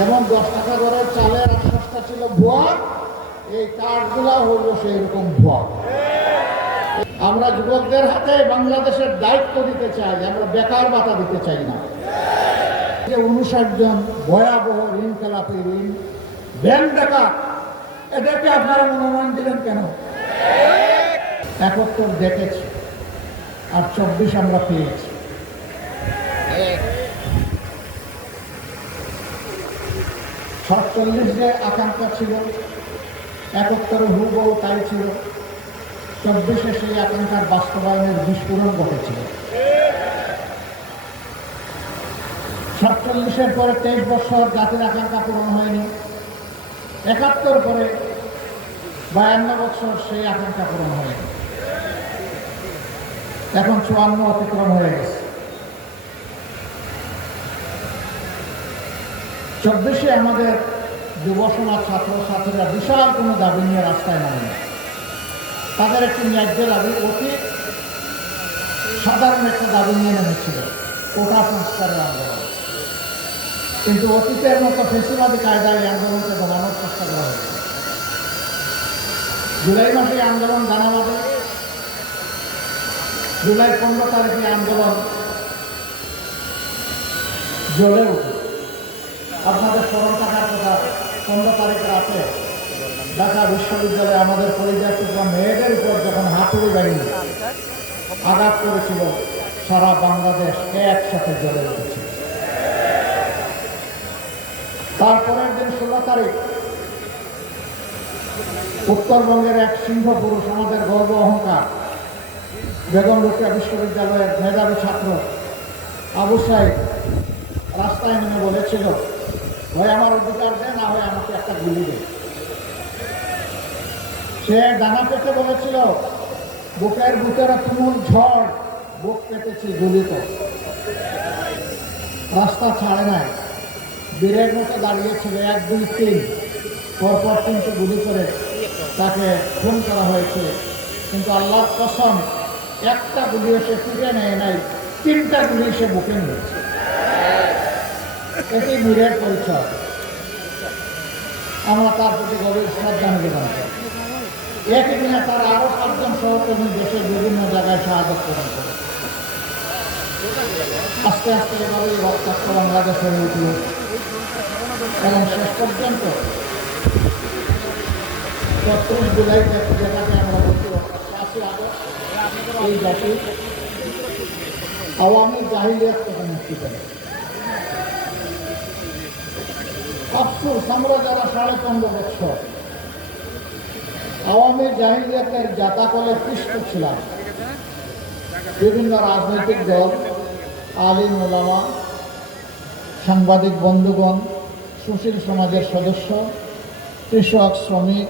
যেমন 10 টাকা করে চালের আশ্বাসটা ছিল ভুয়া, এই কার্ডগুলা হইল সেই রকম ভুয়া। আমরা যুবকদের হাতে বাংলাদেশের দায়িত্ব দিতে চাই, আমরা বেকার ভাতা দিতে চাই না। যে 59 জন ভয়াবহ ঋণ খেলাপি, ঋণ ব্যাংক ডাকাত, এদেরকে আপনারা মনোনয়ন দিলেন কেন? 71 দেখেছি আর 24 আমরা পেয়েছি। 47 যে আকাঙ্ক্ষা ছিল 71 হুবহু তাই ছিল, 24 সেই আকাঙ্ক্ষার বাস্তবায়নের বিস্ফোরণ ঘটেছিল। 47 পরে 23 বছর জাতির আকাঙ্ক্ষা পূরণ হয়নি, 71 পরে 52 বছর সেই আকাঙ্ক্ষা পূরণ হয়নি, এখন 54 অতিক্রম হয়ে গেছে। 24 আমাদের যুব সমাজ, ছাত্র ছাত্রীরা বিশাল কোনো দাবি নিয়ে রাস্তায় নামে না। তাদের একটি ন্যায্য দাবি, অতি সাধারণ একটা দাবি নিয়ে নেমেছিল, কোটা সংস্কারের আন্দোলন। কিন্তু অতীতের মতো ফেসিবাদী কায়দায় আন্দোলনকে দমানোর চেষ্টা করা হয়েছে। জুলাই মাসে আন্দোলন জানা যাবে, জুলাই 15 তারিখে আন্দোলন জ্বলে উঠে। আপনাদের স্মরণ থাকার কথা, 15 তারিখ রাতে ঢাকা বিশ্ববিদ্যালয়ে আমাদের পরিযায়ী মেয়েদের উপর যখন হাতুড়ি বাহিনী আঘাত করেছিল, সারা বাংলাদেশ একসাথে জ্বলে উঠেছে। তারপরের দিন 16 তারিখ উত্তরবঙ্গের এক সিংহ পুরুষ, আমাদের গর্ব অহংকার, বেগম রোকেয়া বিশ্ববিদ্যালয়ের মেধাবী ছাত্র আবু সাইদ রাস্তায় নেমে বলেছিল, হয় আমার অধিকার দেয়, না হয় আমাকে একটা গুলি দেয়। সে ডানা পেতে বলেছিল, বুকের বুকের তুমুল ঝড়, বুক পেতেছি গুলিত। রাস্তা ছাড়ে নাই, বীরের মতো দাঁড়িয়েছিল। 1, 2, 3 পরপর 3টে গুলি করে তাকে খুন করা হয়েছে। কিন্তু আল্লাহর কসম, একটা গুলি এসে ফিরে নেয় নাই, 3টা গুলি এসে বুকে নিয়েছে। এটি বীরের পরিচয়। আমরা তার প্রতি গভীর শ্রদ্ধা নিবেদন করি। একই দিনে তার আরো 5 জন সহকর্মী দেশের বিভিন্ন জায়গায় শাহাদত প্রদান করে। আস্তে আস্তে এভাবেই রক্তাক্ত বাংলাদেশ হয়ে উঠল এবং শেষ পর্যন্ত 34 জুলাই যেটাকে আমরা বলছি 5ই আগস্ট, এই জাতি আওয়ামী জাহিলিয়াত থেকে মুক্তি পেল। আফসোস, আমরা যারা 15.5 বছর আওয়ামী জাহিলিয়াতের জাতাকলে পৃষ্ঠ ছিলাম, বিভিন্ন রাজনৈতিক দল, আলিম ওলামা, সাংবাদিক বন্ধুগণ, সুশীল সমাজের সদস্য, কৃষক, শ্রমিক,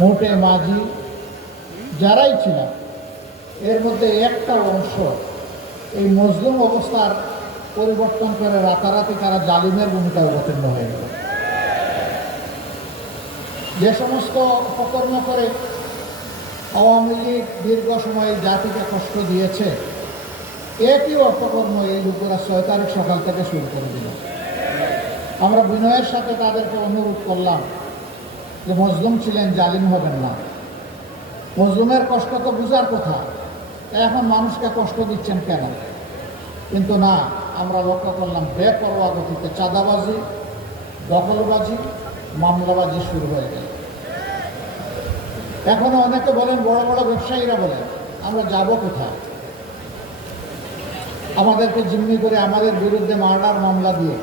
মোটে মাঝি, যারাই ছিলাম, এর মধ্যে একটা অংশ এই মজলুম অবস্থার পরিবর্তন করে রাতারাতি তারা জালিমের ভূমিকায় অবতীর্ণ হয়ে গেল। যে সমস্ত অপকর্ম করে আওয়ামী লীগ দীর্ঘ সময় জাতিকে কষ্ট দিয়েছে, একই অপকর্ম এই লোকেরা 6 তারিখ সকাল থেকে শুরু করে দিল। আমরা বিনয়ের সাথে তাদেরকে অনুরোধ করলাম যে মজলুম ছিলেন, জালিম হবেন না। মজলুমের কষ্ট তো বুঝার কথা, এখন মানুষকে কষ্ট দিচ্ছেন কেন? কিন্তু না, আমরা লক্ষ্য করলাম বেপরোয়া গতিতে চাঁদাবাজি, দখলবাজি, মামলাবাজি শুরু হয়ে গেল। এখনো অনেকে বলেন, বড় বড় ব্যবসায়ীরা বলেন, আমরা যাব কোথায়? আমাদেরকে জিম্মি করে আমাদের বিরুদ্ধে মার্ডার মামলা দিয়ে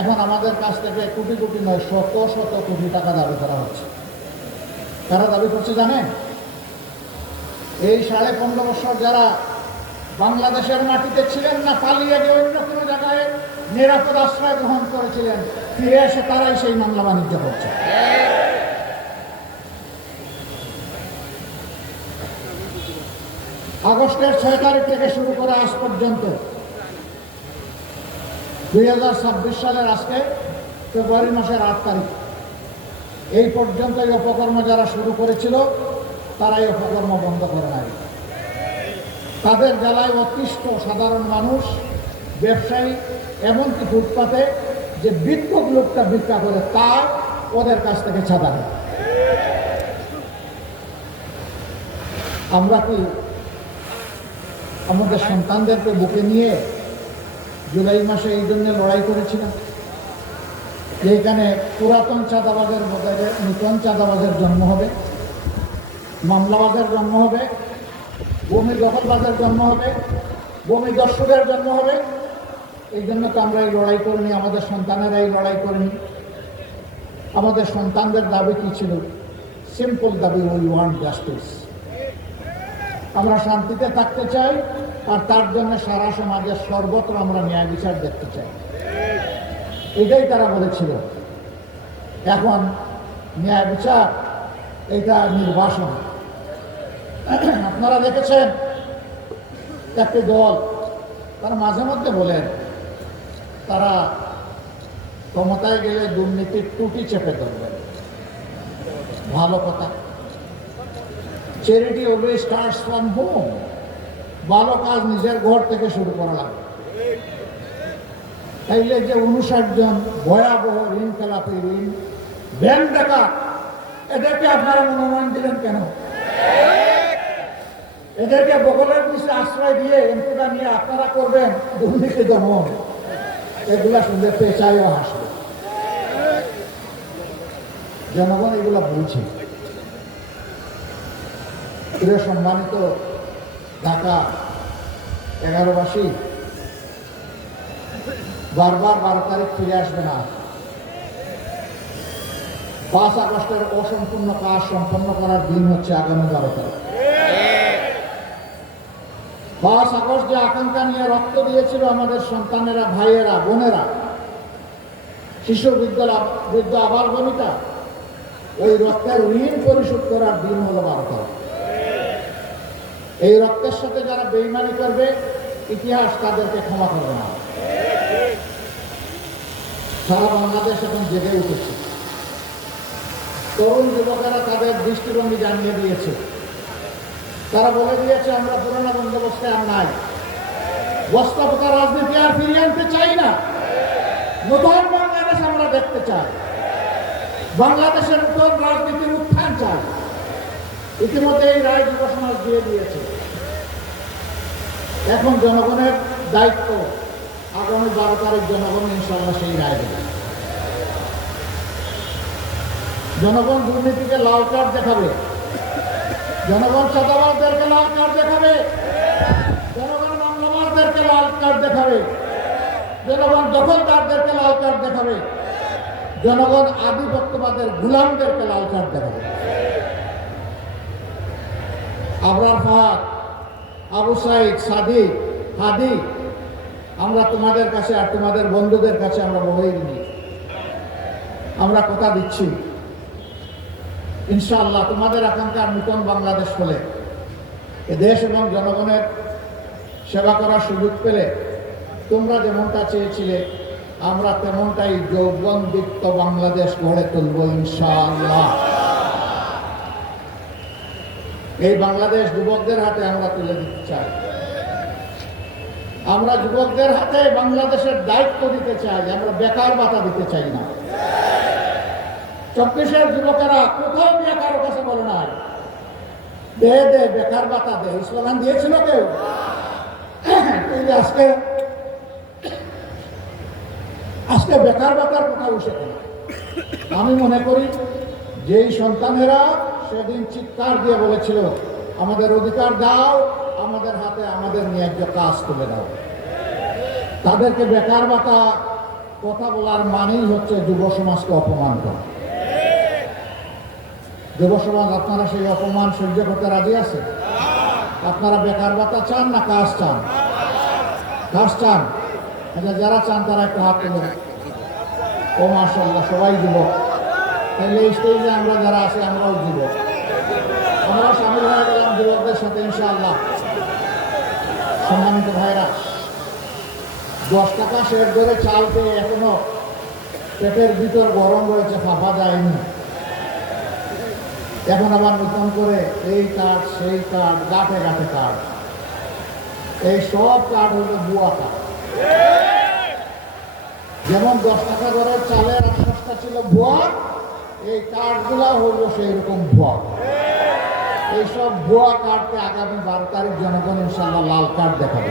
এখন আমাদের কাছ থেকে কোটি কোটি নয়, শত শত কোটি টাকা দাবি করা হচ্ছে। কারা দাবি করছে জানেন? এই 15.5 বছর যারা বাংলাদেশের মাটিতে ছিলেন না, পালিয়ে গিয়ে অন্য কোনো জায়গায় নিরাপদ আশ্রয় গ্রহণ করেছিলেন, ফিরে এসে তারাই সেই মামলা বাণিজ্য করছে। আগস্টের 6 তারিখ থেকে শুরু করে আজ পর্যন্ত 2026 সালের আজকে ফেব্রুয়ারি মাসের 8 তারিখ এই পর্যন্ত এই অপকর্ম যারা শুরু করেছিল তারা এই অপকর্ম বন্ধ করে নাই। তাদের জ্বালায় অতিষ্ঠ সাধারণ মানুষ, ব্যবসায়ী, এমনকি ফুটপাতে যে ভিক্ষুক লোকটা ভিক্ষা করে তার ওদের কাছ থেকে চাঁদা নেয়। আমরা কি আমাদের সন্তানদেরকে বুকে নিয়ে জুলাই মাসে এই জন্য লড়াই করেছিলাম যে এখানে পুরাতন চাঁদাবাজের বদলে নূতন চাঁদাবাজের জন্ম হবে, মামলাবাজের জন্ম হবে, ভূমি দখলবাজের জন্ম হবে, ভূমি দস্যুদের জন্ম হবে। এই জন্য তো আমরা এই লড়াই করিনি, আমাদের সন্তানেরা এই লড়াই করেনি। আমাদের সন্তানদের দাবি কি ছিল? সিম্পল দাবি, উই ওয়ান্ট জাস্টিস। আমরা শান্তিতে থাকতে চাই, আর তার জন্য সারা সমাজের সর্বত্র আমরা ন্যায় বিচার দেখতে চাই। এটাই তারা বলেছিল। এখন ন্যায় বিচার এটা নির্বাসন। আপনারা দেখেছেন একটি দল তারা মাঝে মধ্যে বলেন তারা ক্ষমতায় গেলে দুর্নীতির টুটি চেপে ধরবেন। ভালো কথা। Charity always starts from home. ভালো কাজ নিজের ঘর থেকে শুরু করা লাগবে। তাইলে যে 59 জন ভয়াবহ ঋণ খেলাপি, ঋণ ব্যাংক ডাকাত, এদেরকে আপনারা মনোনয়ন দিলেন কেন? এদেরকে বগলের নিচে আশ্রয় দিয়ে এমপিটা নিয়ে আপনারা করবেন দুর্নীতি দমন। এগুলা শুনলে পেঁচাইও হাসবে। জনগণ এগুলা বলছে। প্রিয় সম্মানিত ঢাকা 11বাসী, বারবার 12 তারিখ ফিরে আসবে না। 5 আগস্টের অসম্পূর্ণ কাজ সম্পন্ন করার দিন হচ্ছে আগামী 12 তারিখ। 5 আগস্ট যে আকাঙ্ক্ষা নিয়ে রক্ত দিয়েছিল আমাদের সন্তানেরা, ভাইয়েরা, বোনেরা, শিশু বৃদ্ধ আবার বনিতা, ওই রক্তের ঋণ পরিশোধ করার দিন হলো 12 তারিখ। এই রক্তের সাথে যারা বেইমানি করবে, ইতিহাস তাদেরকে ক্ষমা করবে না। সারা বাংলাদেশ এখন জেগে উঠেছে। তরুণ যুবকেরা তাদের দৃষ্টিভঙ্গি জানিয়ে দিয়েছে। তারা বলে দিয়েছে আমরা পুরোনো বন্দোবস্তে আর নাই, বস্তাপোতা রাজনীতি আর ফিরিয়ে আনতে চাই না। নতুন বাংলাদেশ আমরা দেখতে চাই। বাংলাদেশের নতুন রাজনীতির উত্থান চাই। ইতিমধ্যে এই রায় যুব সমাজ দিয়ে দিয়েছে। এখন জনগণের দায়িত্ব, আগামী 12 তারিখ জনগণ ইনশাআল্লাহ সেই রায় দেবে। জনগণ দুর্নীতিকে লাল কার্ড দেখাবে, জনগণ চাঁদাবাজদেরকে লাল কার্ড দেখাবে, জনগণ মামলাবাজদেরকে লাল কার্ড দেখাবে, জনগণ দখলদারদেরকে লাল কার্ড দেখাবে, জনগণ আধিপত্যবাদের গুলামদেরকে লাল কার্ড দেখাবে। আবরার ফাহাদ, আবু সাইদ, সাদিক, হাদি, আমরা তোমাদের কাছে আর তোমাদের বন্ধুদের কাছে আমরা বলেই দিই, আমরা কথা দিচ্ছি ইনশাআল্লাহ তোমাদের আকাঙ্ক্ষার নতুন বাংলাদেশ হলে এ দেশ এবং জনগণের সেবা করার সুযোগ পেলে তোমরা যেমনটা চেয়েছিলে আমরা তেমনটাই যৌবনদীপ্ত বাংলাদেশ গড়ে তুলব ইনশাআল্লাহ। এই বাংলাদেশ যুবকদের হাতে আমরা তুলে দিতে চাই। আমরা যুবকদের হাতে বাংলাদেশের দায়িত্ব দিতে চাই। আমরা বেকার ভাতা দিতে চাই না। 24-এর যুবকেরা কোথাও নিয়ে কারো কাছে বলে নাই দে দে বেকার ভাতা দে, স্লোগান দিয়েছিল কেউ? আজকে বেকার ভাতার কথা উঠে গেল। আমি মনে করি যেই সন্তানেরা সেদিন চিৎকার দিয়ে বলেছিল আমাদের অধিকার দাও, আমাদের হাতে আমাদের ন্যায্য কাজ তুলে দাও, তাদেরকে বেকার ভাতা কথা বলার মানেই হচ্ছে যুব সমাজকে অপমান করা। যুব সমাজ আপনারা সেই অপমান সহ্য করতে রাজি আছে? আপনারা বেকার ভাতা চান না কাজ চান? কাজ চান? আচ্ছা, যারা চান তারা একটু হাত তুলে। ও মাশাআল্লাহ, সবাই যুবক। তাহলে এই স্টেজে আমরা যারা আছি আমরাও যুবক, আমরাও সামিল হয়ে গেলাম যুবকদের সাথে ইনশাআল্লাহ। সম্মানিত ভাইরা, 10 টাকা শের ধরে চাল পেয়ে এখনো পেটের ভিতর গরম রয়েছে, ফাঁপা যায়নি। এখন আবার নতুন করে এই কার্ড সেই কার্ড, গাঁটে গাঁটে কার্ড, এই সব কার্ড হলো বুয়া কার্ড। যেমন 10 টাকা করে চালের আশ্বাসটা ছিল ভুয়া, এই কার্ডগুলা হলো সেই রকম ভুয়া। এইসব ভুয়া কার্ডকে আগামী 12 তারিখ জনগণ ইনশাল্লাহ লাল কার্ড দেখাবে।